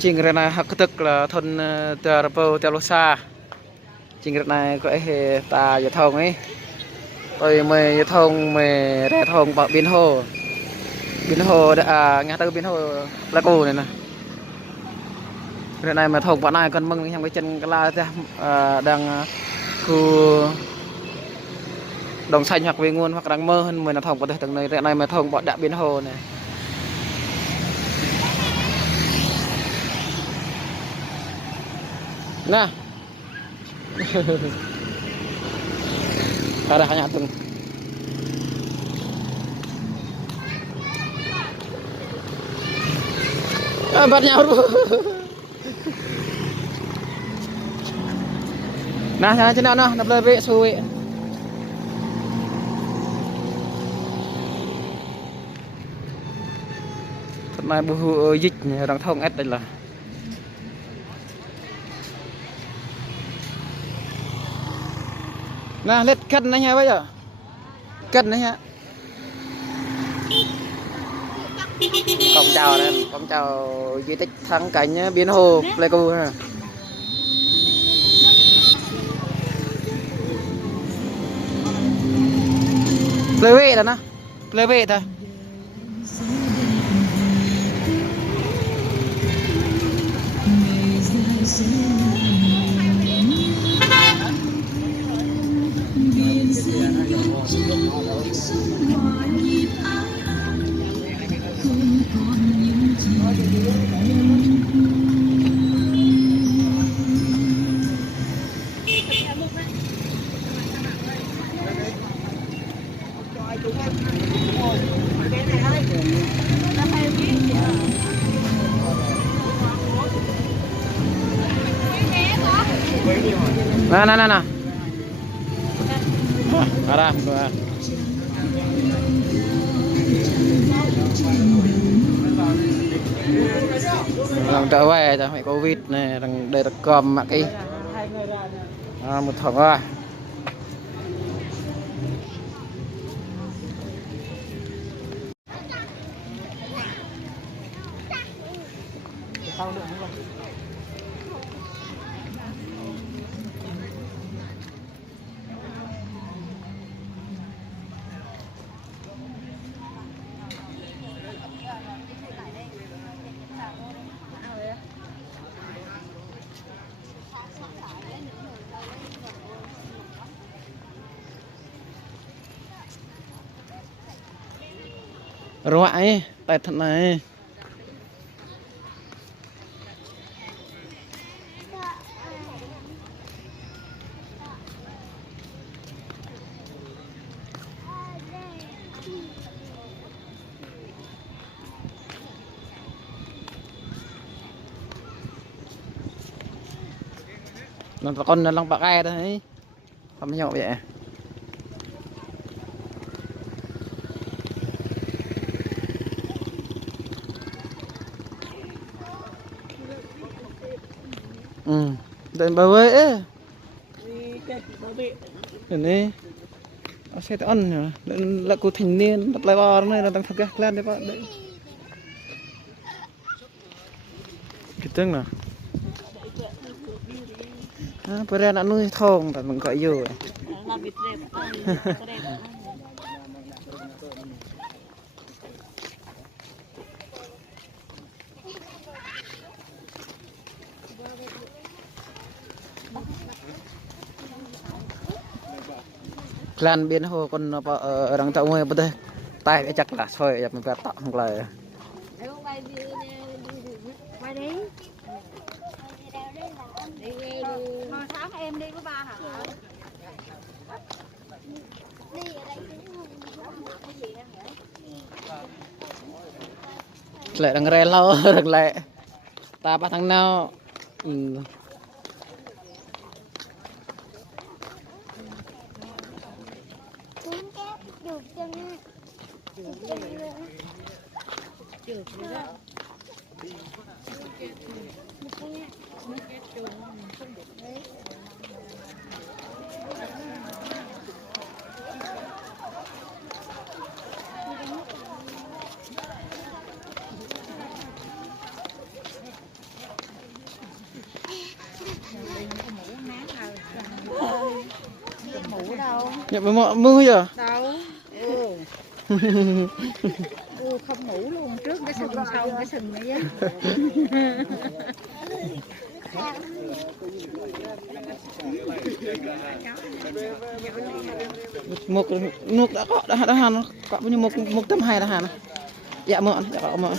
Trình cái này học tức là thôn Tờ Rô Tờ Lô Sa. Trình cái này có ta giờ thông ấy. Rồi mày giờ thông mày ra thông bảo biến hồ nghe từ biến hồ là cô này nè. Cái này mà thông bọn này còn mừng trong cái chân cái la đang khu đồng xanh hoặc về nguồn hoặc đang mơ hơn mình là thông có thể từng này. Cái này mà thông bọn đã biến hồ này. Nah. Ada hanya tung. Bat nyaur. Nah, sana cina noh, na blebe suwi. Thật này bu dịch đang thông ét đây là. Nah, lihat cân này nha bây giờ. Cân này nha. Con chào di tích thắng cảnh biến hồ Pleiku ha. Pleve là nó. Pleve thôi. Nah. Arah gua. Đang trở về rồi mày Covid này, đang đây là cầm mà cái một thằng rồi. Rồi tại thật này nó con lòng bạc ai đấy không nhậu vậy. Dan bawa ini saya on dan laku thình đặt lại bò này là đang thực cái lên đấy bạn đấy cái tiếng nào bữa nay đã nuôi thòng tại mình gọi vô Lan biến hồ con đang tạo người bớt tay cái chắc là thôi mình phải tạo hoặc là sáng em đi với ba hả? lại đang rè lâu được lại ta ba tháng nào Nhập với mọi mưa giờ. Đâu. Không ngủ luôn, trước cái sừng sau cái sừng này á. Một nước đã có đã hàn nó có bao nhiêu một tấm hai đã hàn. Dạ mượn, dạ có mượn.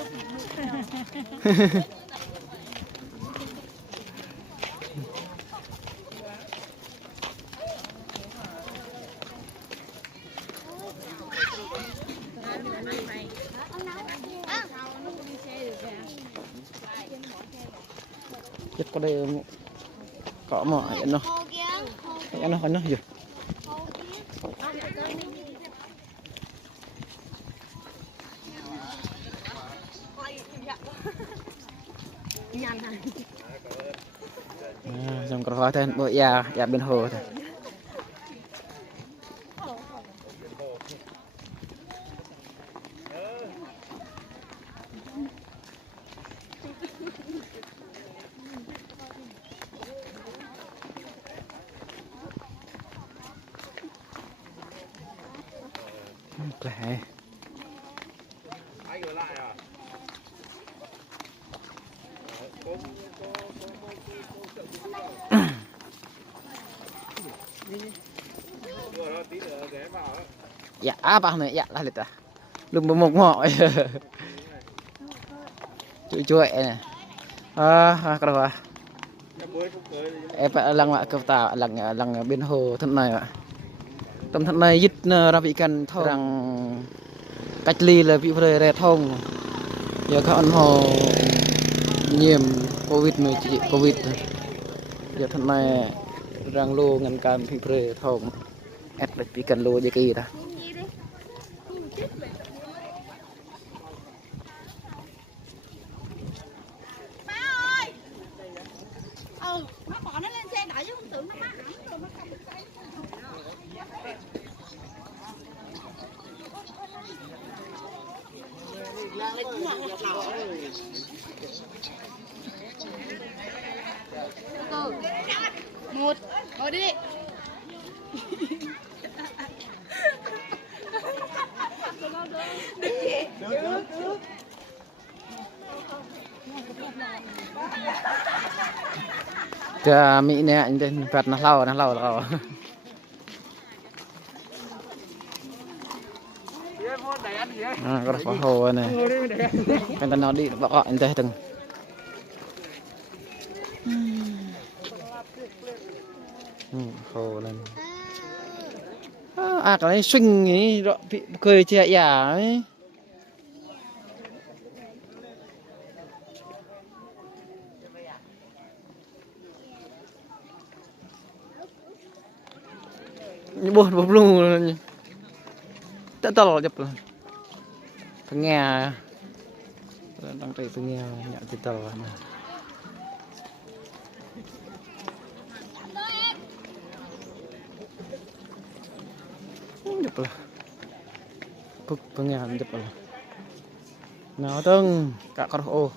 Chết có đây có mỏ vậy nó. Vậy nó có nó gì. Trong cái hoa tên bội già bên hồ thôi. Lẹ. Dạ bà này dạ là liệt à lùm một ngọ chuỗi chuỗi này cái đó em phải lăng lại cầu tàu lăng bên hồ thân này ạ tầm thân này dứt ra vị cần thôi rằng cách ly là vị phơi rẻ thông giờ các anh hồ nhiễm covid giờ thân này rằng lô ngăn cản vị phơi thông ép được vị cần lô gì kia đó. Nó bỏ nó lên xe đợi chứ không tưởng nó mắc hẳn rồi nó không được tay. Một, ngồi đi. Cho Mỹ nè anh tên Phật nó lau có phải hồ này anh ta nói đi bảo gọi anh ta từng hồ lên cái này swing ấy rõ bị cười trẻ giả ấy buồn bốc luôn tất tỏ chụp thằng nghe đang chạy thằng nghe nhận cái tàu này chụp là phúc thằng nghe chụp là nào tưng cả con ô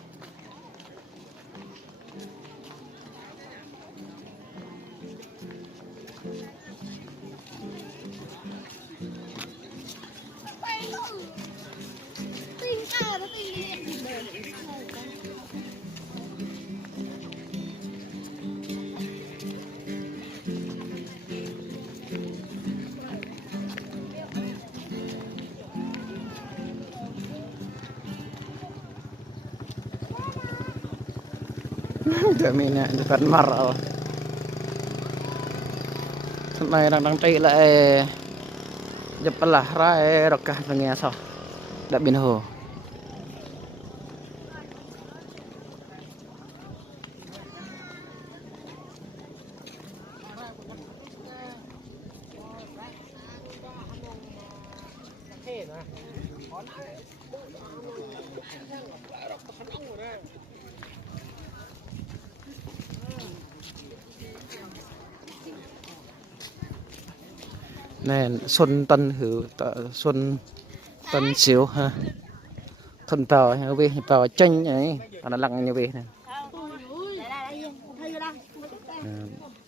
Tụi mình nè phần mặt rồi hôm nay đang chạy lại dập là ra đọc cả nghe sao đã biến hồ nè xuân tân hữu xuân tân xíu ha thuần tàu hay về tàu tranh này nó lặng như vậy này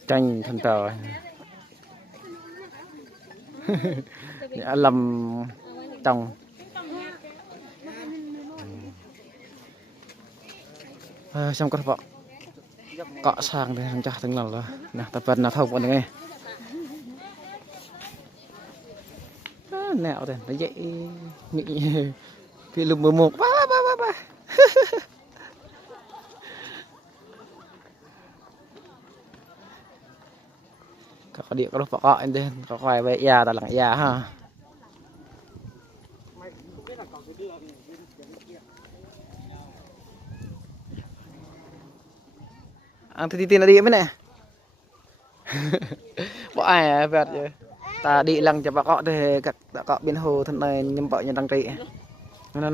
tranh thuần tàu Dạ lầm trồng xong có vợ cọ sang đây thằng cha thằng nào là nè tập vật nào thông còn nghe nẹo đây nó dậy nghĩ cái lùm mờ một ba ba ba ba có điện có lúc gọi anh đây có vài vậy già là lặng già ha ăn thì tin là đi mới nè bỏ ai vẹt vậy ta đi lăng cho bà cọ thì các cọ bên hồ thân này nhưng vợ nhân đăng trị nè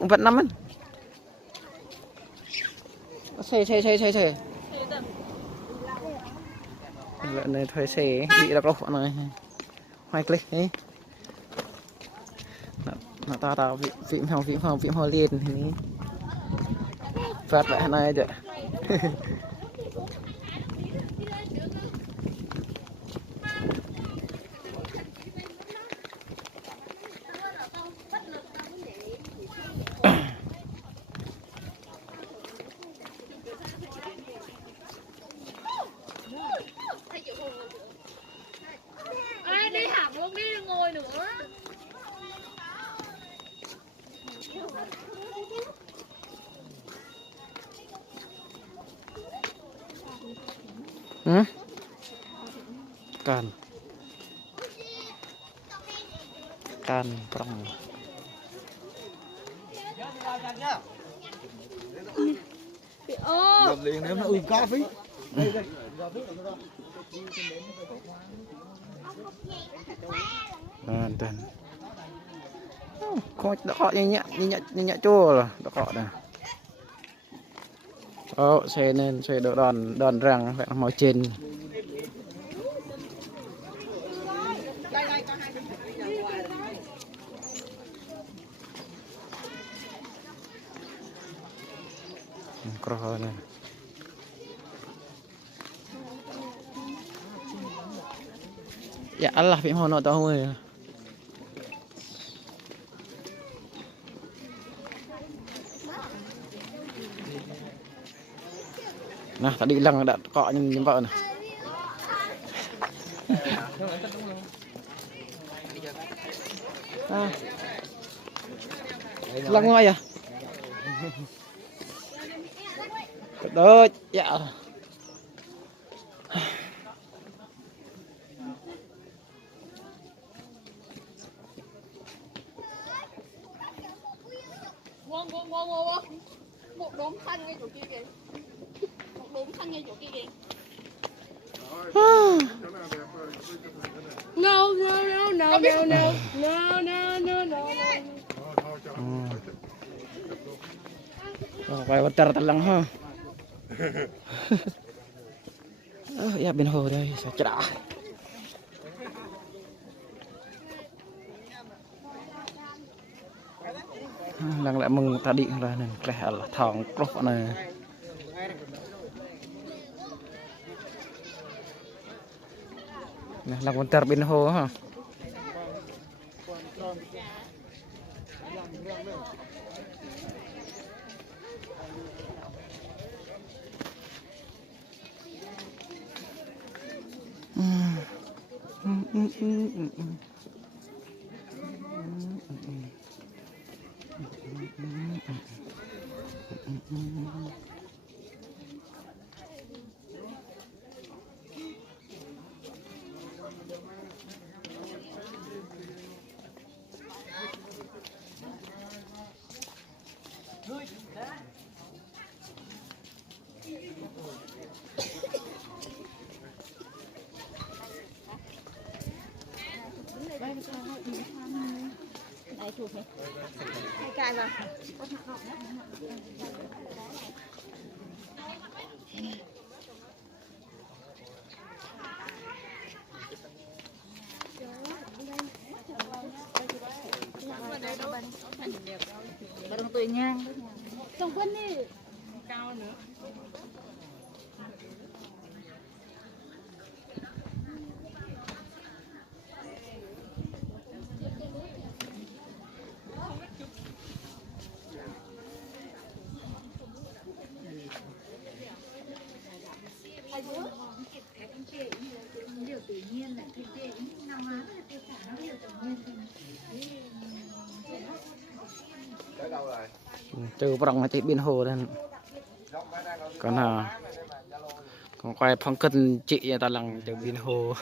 vẫn năm anh xe vậy này thuê xe bị là có này hai click ấy nó ta phim hồ liên thì phát lại này vậy ai đi học luôn đi ngồi nữa. can prong Gặp liền em nó cá phí. tên có đọ như nhẹ chua rồi đọ này xe nên xe đỡ đòn răng phải màu trên này dạ Allah phim hồ nội tao rồi nè tadi hilang ada kok nyempak nih hilang aja kedot ya Một đốm xanh ngay chỗ kia kìa. Một đốm xanh ngay chỗ kia kìa. No. Phải water telang ha. Ya bên hồ đây sao chả. Lăng lại mừng ta điện ra nên kẻ là thòng crop này. Nè lăng water bên hồ ha. Đây chụp này. Hai cài vào. Barang tụi nhang. Trong quân đi. Cao nữa. từ bọc này thì biên hồ nên còn là còn quay phong cân chị ta lằng từ biên hồ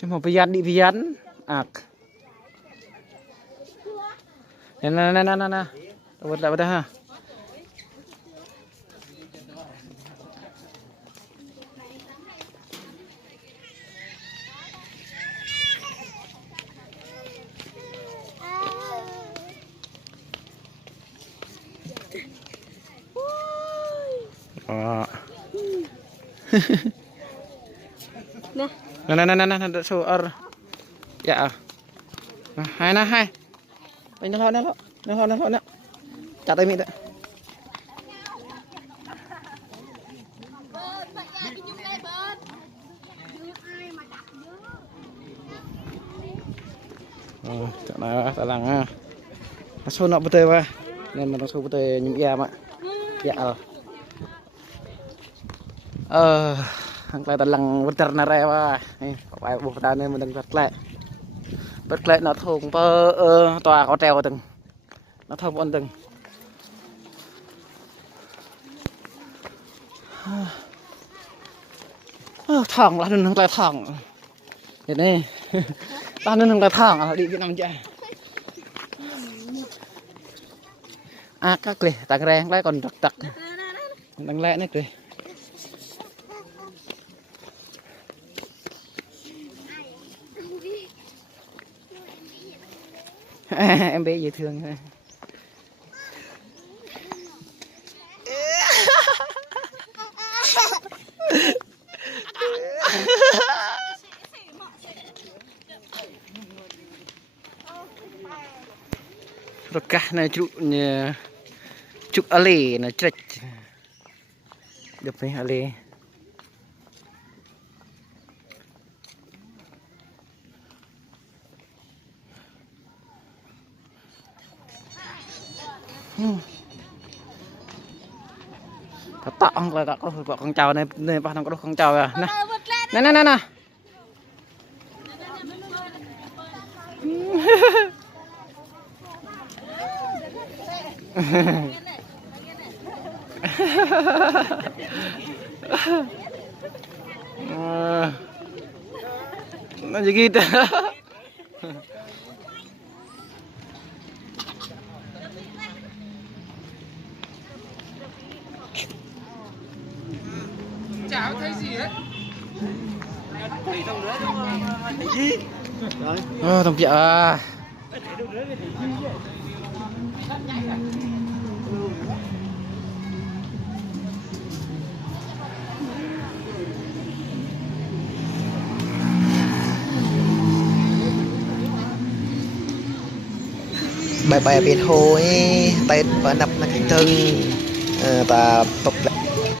cuma pian di pian ak nah betul ha nah soar ya hai na hai anh nó lo chặt tay mình đấy chặt này ta lằng ha nó xô nọ bự tê va nên mà nó xô bự tê những em ạ dạ thằng lại ta lằng bự tê nè va có phải buộc đào nên mình đừng bật lại nó thùng bơ tòa có treo từng nó thông ôn từng thằng là đừng lại thằng thế này ta nên đừng lại thằng đi Việt Nam chạy các lệ tăng rèn lại còn tặc tăng lẽ nữa kìa em bé dễ thương ha. Rồi cả này chụp ali nó trịch được với ali tạo không là có con trâu này này ba thằng có con trâu à nè nó gì gitu chả thấy gì hết. Để trong nữa cho gì? Rồi. Thằng chợ à. bài bài biệt hồi tay và đập là cái chân ta tập lại